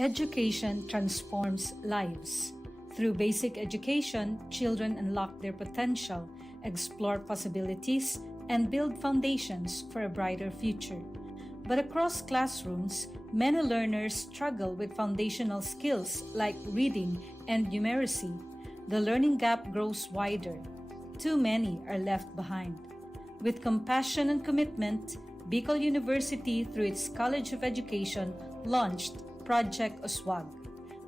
Education transforms lives. Through basic education, children unlock their potential, explore possibilities, and build foundations for a brighter future. But across classrooms, many learners struggle with foundational skills like reading and numeracy. The learning gap grows wider. Too many are left behind. With compassion and commitment, Bicol University, through its College of Education, launched Project Uswag.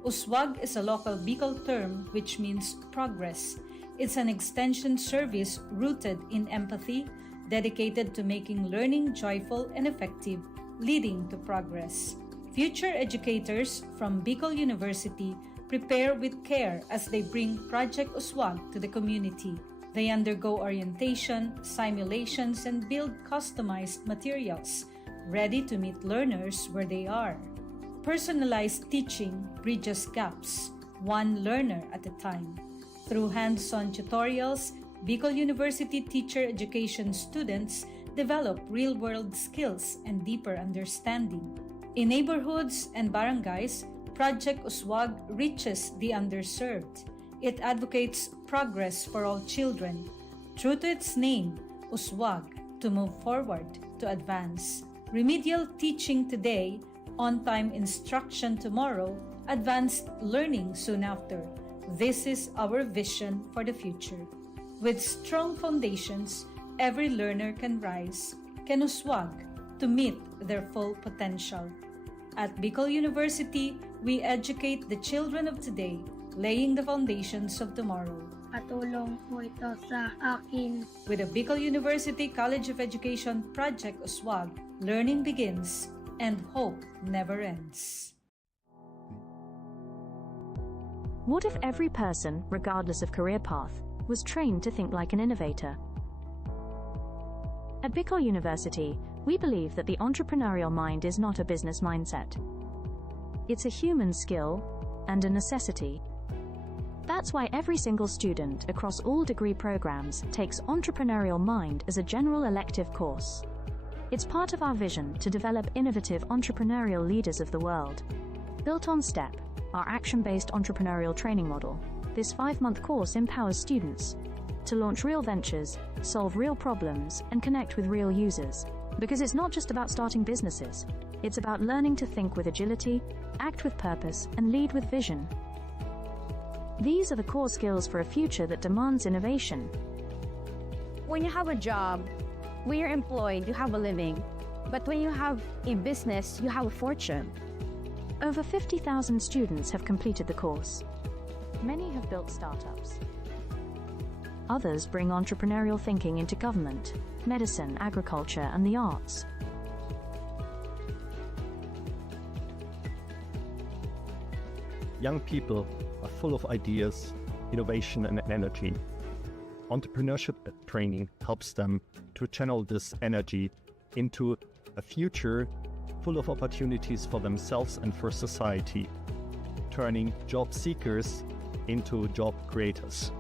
Uswag is a local Bicol term which means progress. It's an extension service rooted in empathy, dedicated to making learning joyful and effective, leading to progress. Future educators from Bicol University prepare with care as they bring Project Uswag to the community. They undergo orientation, simulations, and build customized materials, ready to meet learners where they are. Personalized teaching bridges gaps, one learner at a time. Through hands-on tutorials, Bicol University teacher education students develop real-world skills and deeper understanding. In neighborhoods and barangays, Project Uswag reaches the underserved. It advocates progress for all children. True to its name, Uswag, to move forward, to advance. Remedial teaching today, on-time instruction tomorrow, advanced learning soon after. This is our vision for the future. With strong foundations, every learner can rise, can uswag, to meet their full potential. At Bicol University, we educate the children of today, laying the foundations of tomorrow. Patulong po ito sa akin. With the Bicol University College of Education Project Uswag, learning begins and hope never ends. What if every person, regardless of career path, was trained to think like an innovator? At Bicol University, we believe that the entrepreneurial mind is not a business mindset. It's a human skill and a necessity. That's why every single student across all degree programs takes Entrepreneurial Mind as a general elective course. It's part of our vision to develop innovative entrepreneurial leaders of the world. Built on STEP, our action-based entrepreneurial training model, this 5-month course empowers students to launch real ventures, solve real problems, and connect with real users. Because it's not just about starting businesses, it's about learning to think with agility, act with purpose, and lead with vision. These are the core skills for a future that demands innovation. When you have a job, when you're employed, you have a living. But when you have a business, you have a fortune. Over 50,000 students have completed the course. Many have built startups. Others bring entrepreneurial thinking into government, medicine, agriculture, and the arts. Young people are full of ideas, innovation, and energy. Entrepreneurship training helps them to channel this energy into a future full of opportunities for themselves and for society, turning job seekers into job creators.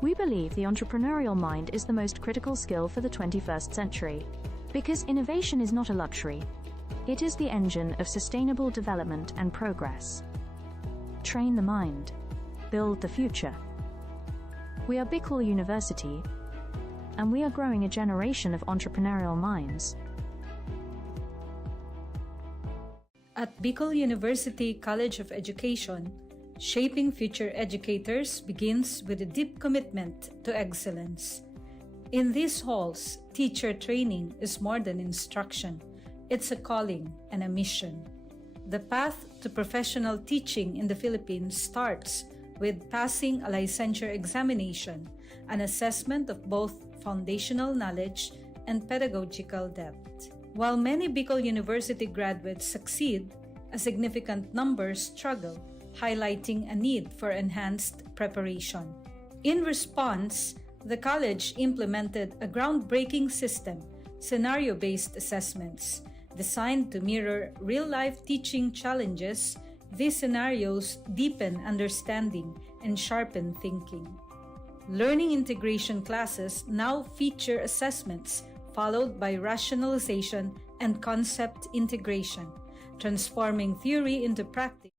We believe the entrepreneurial mind is the most critical skill for the 21st century, because innovation is not a luxury. It is the engine of sustainable development and progress. Train the mind. Build the future. We are Bicol University, and we are growing a generation of entrepreneurial minds. At Bicol University College of Education, shaping future educators begins with a deep commitment to excellence. In these halls, teacher training is more than instruction. It's a calling and a mission. The path to professional teaching in the Philippines starts with passing a licensure examination, an assessment of both foundational knowledge and pedagogical depth. While many Bicol University graduates succeed, a significant number struggle, highlighting a need for enhanced preparation. In response, the college implemented a groundbreaking system, scenario-based assessments, designed to mirror real-life teaching challenges. These scenarios deepen understanding and sharpen thinking. Learning integration classes now feature assessments followed by rationalization and concept integration. transforming theory into practice.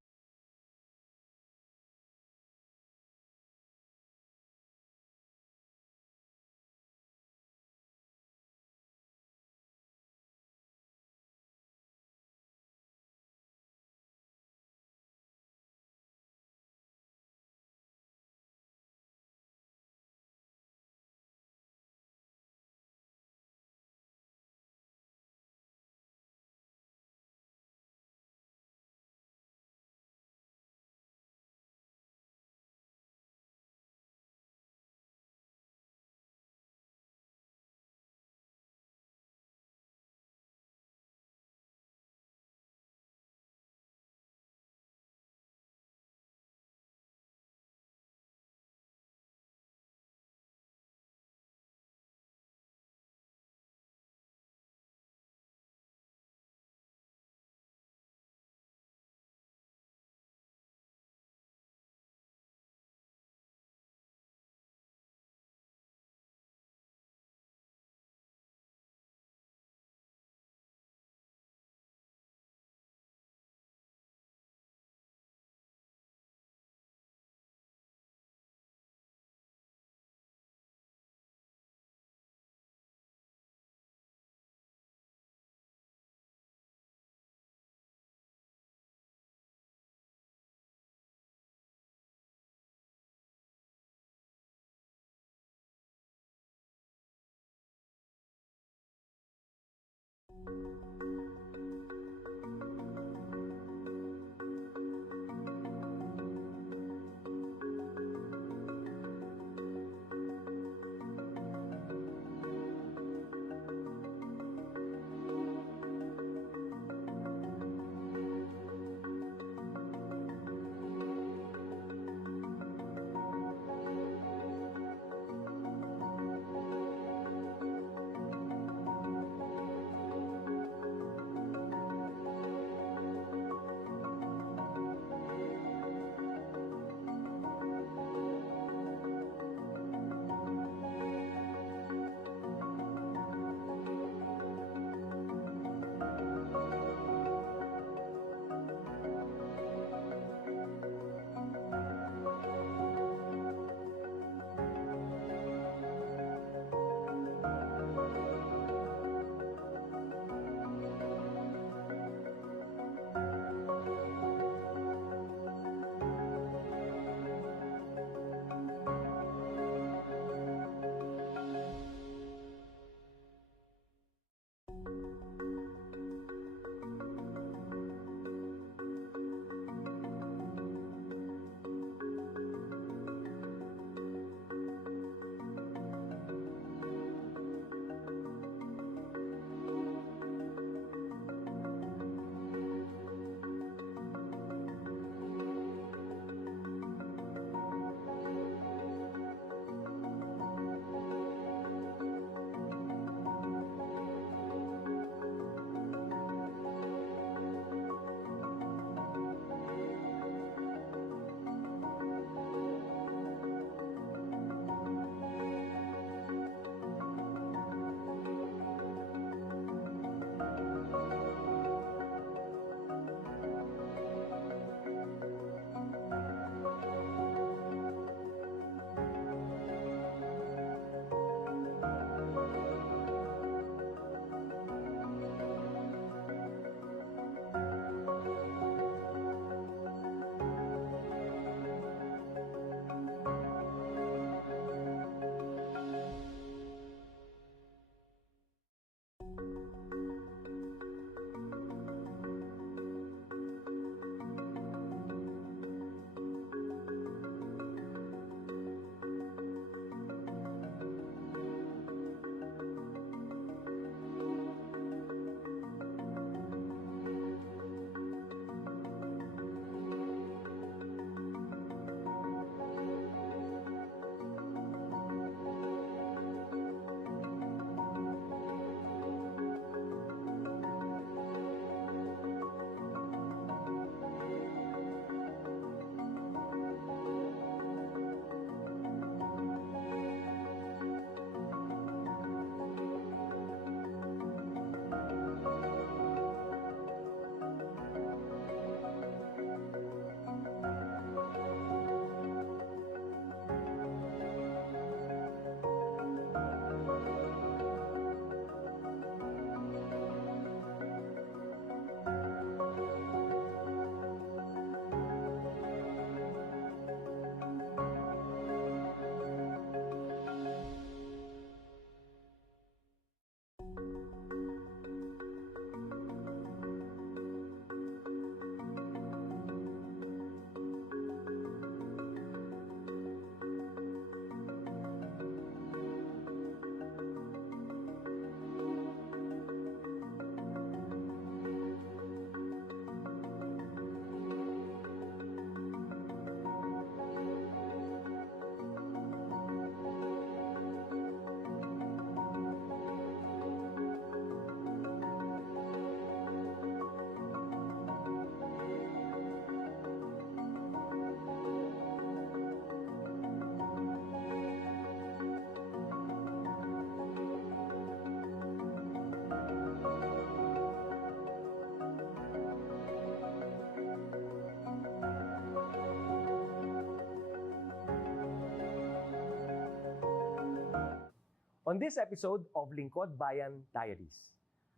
On this episode of Lingkod Bayan Diaries,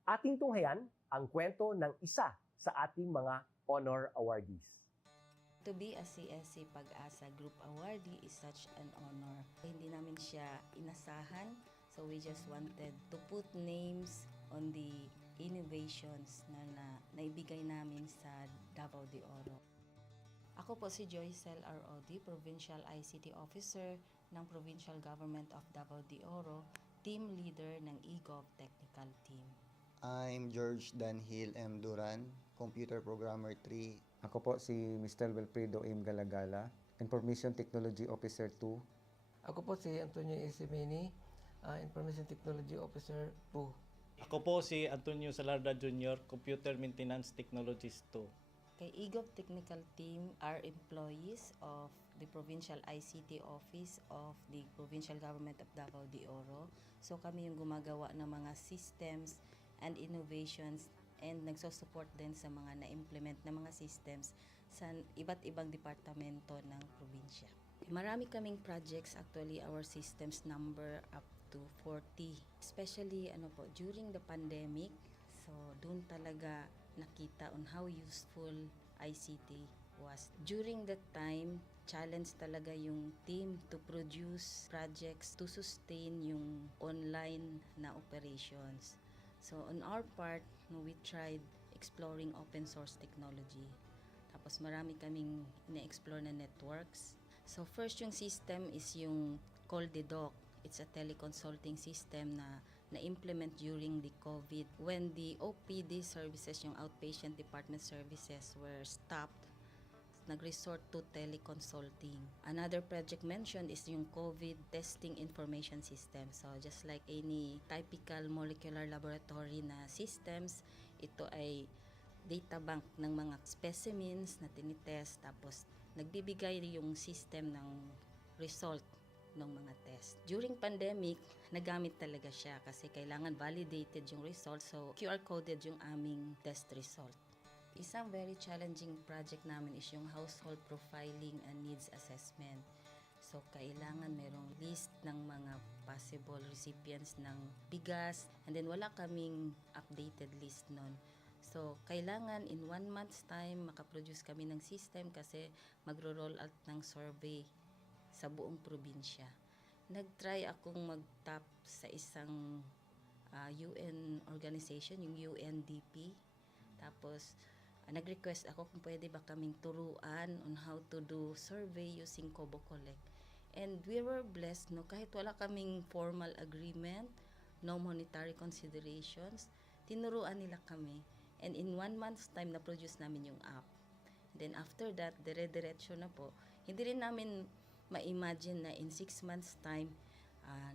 ating tunghayan ang kwento ng isa sa ating mga honor awardees. To be a CSC Pag-asa Group Awardee is such an honor. Hindi namin siya inasahan, so we just wanted to put names on the innovations na naibigay namin sa Davao de Oro. Ako po si Joycel ROD, Provincial ICT Officer ng Provincial Government of Davao de Oro, Team Leader ng eGov Technical Team. I'm George Danhil M. Duran, Computer Programmer 3. Ako po si Mr. Wilfredo M. Galagala, Information Technology Officer 2. Ako po si Antonio Isimini, Information Technology Officer 2. Ako po si Antonio Salarda Jr., Computer Maintenance Technologist 2. Kay eGov Technical Team are employees of the Provincial ICT Office of the Provincial Government of Davao de Oro. So kami yung gumagawa ng mga systems and innovations and nagsusupport din sa mga na-implement na mga systems sa iba't ibang departamento ng probinsya. Marami kaming projects, actually our systems number up to 40. Especially during the pandemic, so doon talaga nakita on how useful ICT was. During that time, challenge talaga yung team to produce projects to sustain yung online na operations. So on our part, we tried exploring open source technology. Tapos marami kaming ina-explore na networks. So first yung system is yung Coldedoc. It's a teleconsulting system na na-implement during the COVID when the OPD services, yung outpatient department services were stopped. Nag-resort to teleconsulting. Another project mentioned is yung COVID testing information system. So just like any typical molecular laboratory na systems, ito ay data bank ng mga specimens na tinitest, tapos nagbibigay yung system ng result ng mga test. During pandemic, nagamit talaga siya kasi kailangan validated yung result, so QR coded yung aming test result. Isang very challenging project namin is yung household profiling and needs assessment. So kailangan merong list ng mga possible recipients ng bigas, and then wala kaming updated list nun. So kailangan in 1 month's time makaproduce kami ng system kasi magro-roll out ng survey sa buong probinsya. Nag-try akong mag-tap sa isang UN organization, yung UNDP. Tapos nag-request ako kung pwede ba kaming turuan on how to do survey using Kobo Collect. And we were blessed, kahit wala kaming formal agreement, no monetary considerations, tinuruan nila kami. And in 1 month's time, na-produce namin yung app. And then after that, dire-diretso na po. Hindi rin namin ma-imagine na in 6 months' time,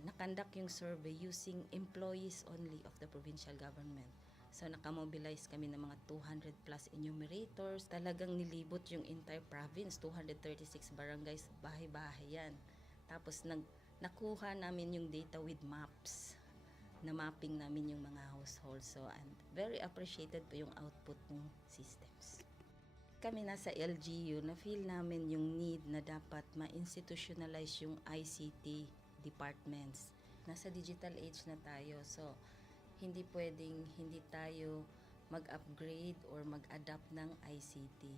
nakandak yung survey using employees only of the provincial government. So nakamobilize kami ng mga 200 plus enumerators. Talagang nilibot yung entire province, 236 barangays, bahay-bahay yan. Tapos nakuha namin yung data with maps. Na mapping namin yung mga households. So and very appreciated po yung output ng systems. Kami nasa LGU, na-feel namin yung need na dapat ma-institutionalize yung ICT departments. Nasa digital age na tayo, so hindi pwedeng hindi tayo mag-upgrade or mag-adapt ng ICT.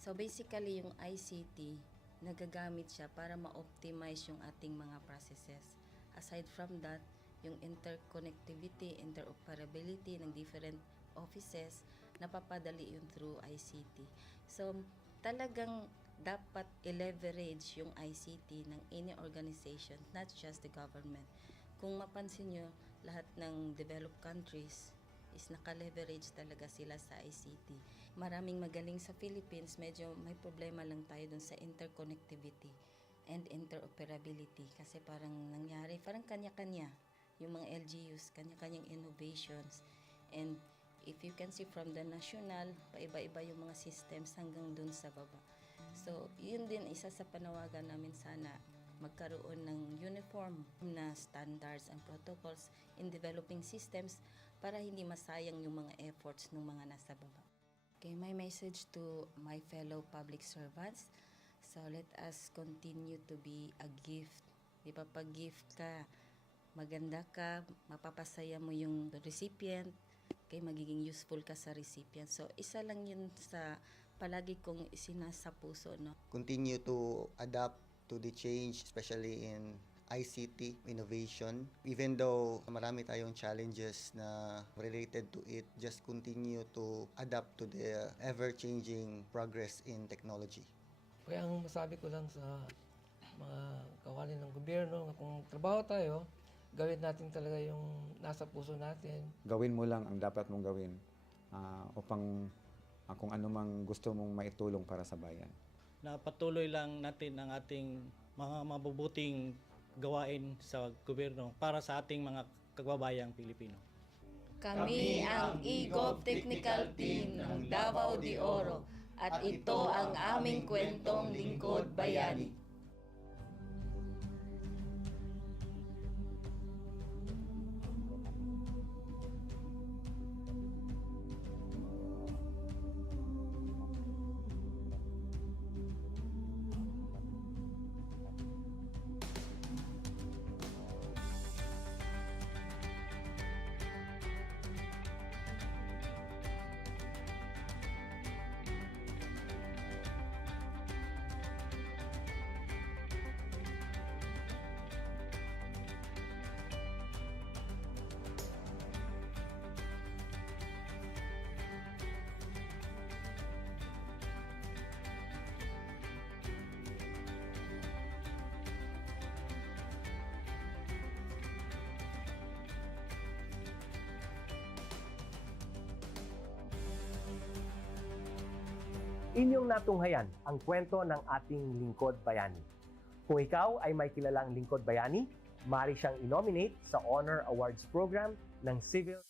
So basically yung ICT, nagagamit siya para ma-optimize yung ating mga processes. Aside from that, yung interconnectivity, interoperability ng different offices, napapadali yun through ICT. So, talagang dapat i-leverage yung ICT ng any organization, not just the government. Kung mapansin nyo, lahat ng developed countries is naka-leverage talaga sila sa ICT. Maraming magaling sa Philippines, medyo may problema lang tayo dun sa interconnectivity and interoperability kasi parang nangyari, parang kanya-kanya yung mga LGUs, kanya-kanyang innovations. And if you can see from the national, paiba-iba yung mga systems hanggang dun sa baba. So, yun din isa sa panawagan namin, sana magkaroon ng uniform na standards and protocols in developing systems para hindi masayang yung mga efforts ng mga nasa baba. Okay, my message to my fellow public servants, so let us continue to be a gift. Di ba, pag gift ka, maganda ka, mapapasaya mo yung recipient, kay magiging useful ka sa recipient. So, isa lang yun sa palagi kong isinasa puso, no? Continue to adapt to the change, especially in ICT innovation. Even though marami tayong challenges na related to it, just continue to adapt to the ever-changing progress in technology. Kaya ang masabi ko lang sa mga kawani ng gobyerno, kung trabaho tayo, gawin natin talaga yung nasa puso natin. Gawin mo lang ang dapat mong gawin upang kung ano mang gusto mong maitulong para sa bayan. Na patuloy lang natin ang ating mga mabubuting gawain sa gobyerno para sa ating mga kababayang Pilipino. Kami ang EGOV Technical Team ng Davao de Oro at ito ang aming kwentong lingkod bayani. Inyong natunghayan ang kwento ng ating lingkod bayani. Kung ikaw ay may kilalang lingkod bayani, maaari siyang i-nominate sa Honor Awards Program ng Civil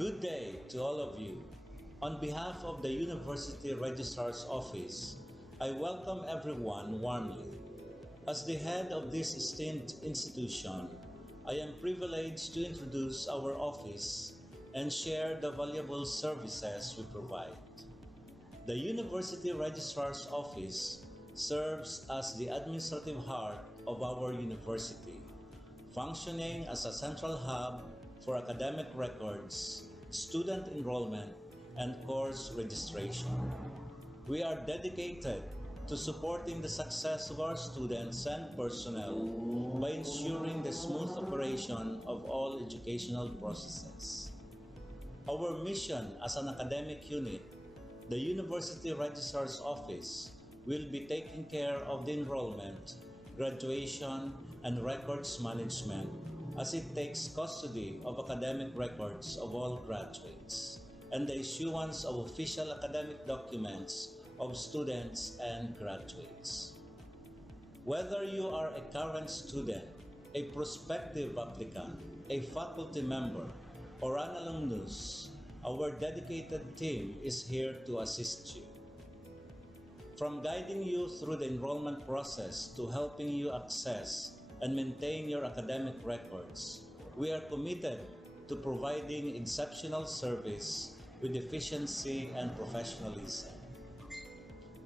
Good day to all of you. On behalf of the University Registrar's Office, I welcome everyone warmly. As the head of this esteemed institution, I am privileged to introduce our office and share the valuable services we provide. The University Registrar's Office serves as the administrative heart of our university, functioning as a central hub for academic records, student enrollment, and course registration. We are dedicated to supporting the success of our students and personnel by ensuring the smooth operation of all educational processes. Our mission as an academic unit, the University Registrar's Office, will be taking care of the enrollment, graduation, and records management as it takes custody of academic records of all graduates and the issuance of official academic documents of students and graduates. Whether you are a current student, a prospective applicant, a faculty member, or an alumnus, our dedicated team is here to assist you. From guiding you through the enrollment process to helping you access and maintain your academic records, we are committed to providing exceptional service with efficiency and professionalism.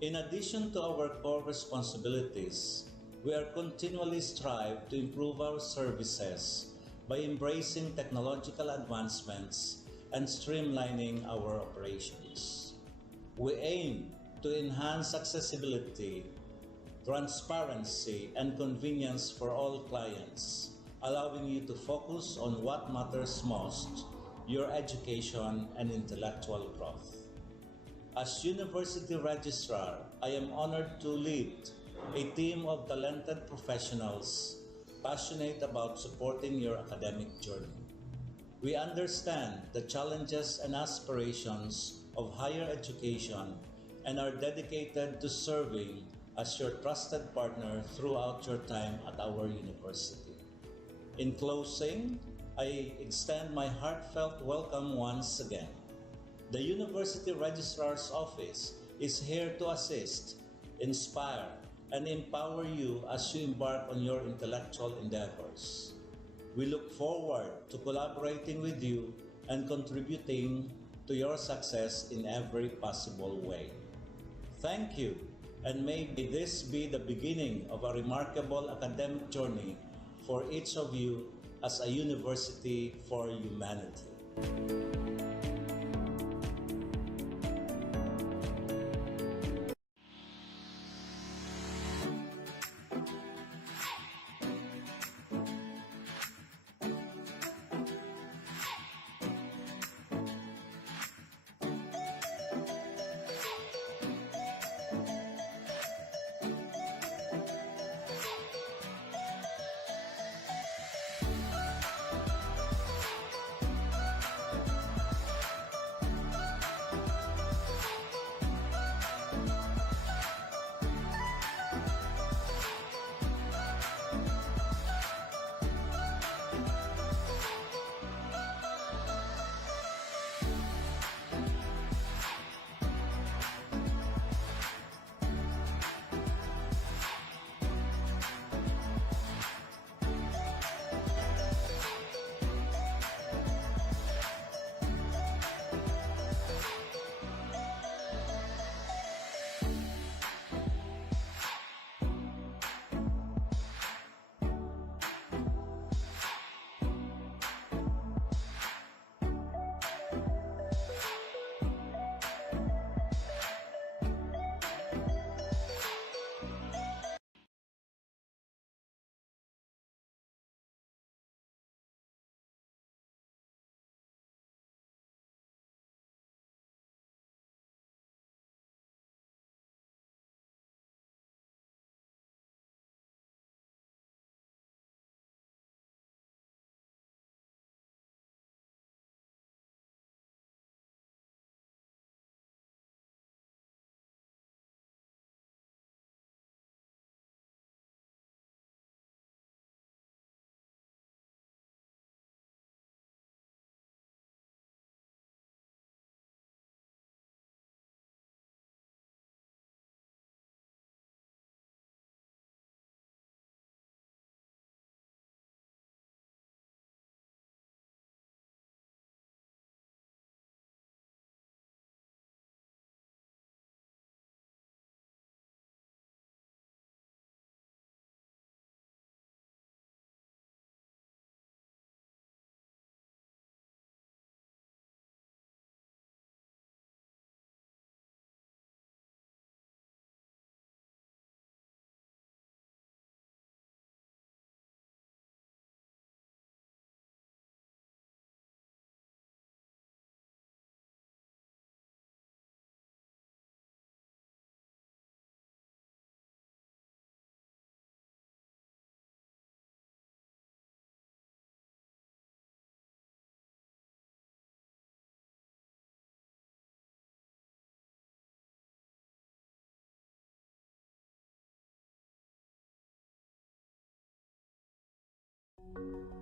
In addition to our core responsibilities, we are continually strive to improve our services by embracing technological advancements and streamlining our operations. We aim to enhance accessibility, transparency, and convenience for all clients, allowing you to focus on what matters most, your education and intellectual growth. As University Registrar, I am honored to lead a team of talented professionals passionate about supporting your academic journey. We understand the challenges and aspirations of higher education and are dedicated to serving as your trusted partner throughout your time at our university. In closing, I extend my heartfelt welcome once again. The University Registrar's Office is here to assist, inspire, and empower you as you embark on your intellectual endeavors. We look forward to collaborating with you and contributing to your success in every possible way. Thank you, and may this be the beginning of a remarkable academic journey for each of you as a university for humanity. you.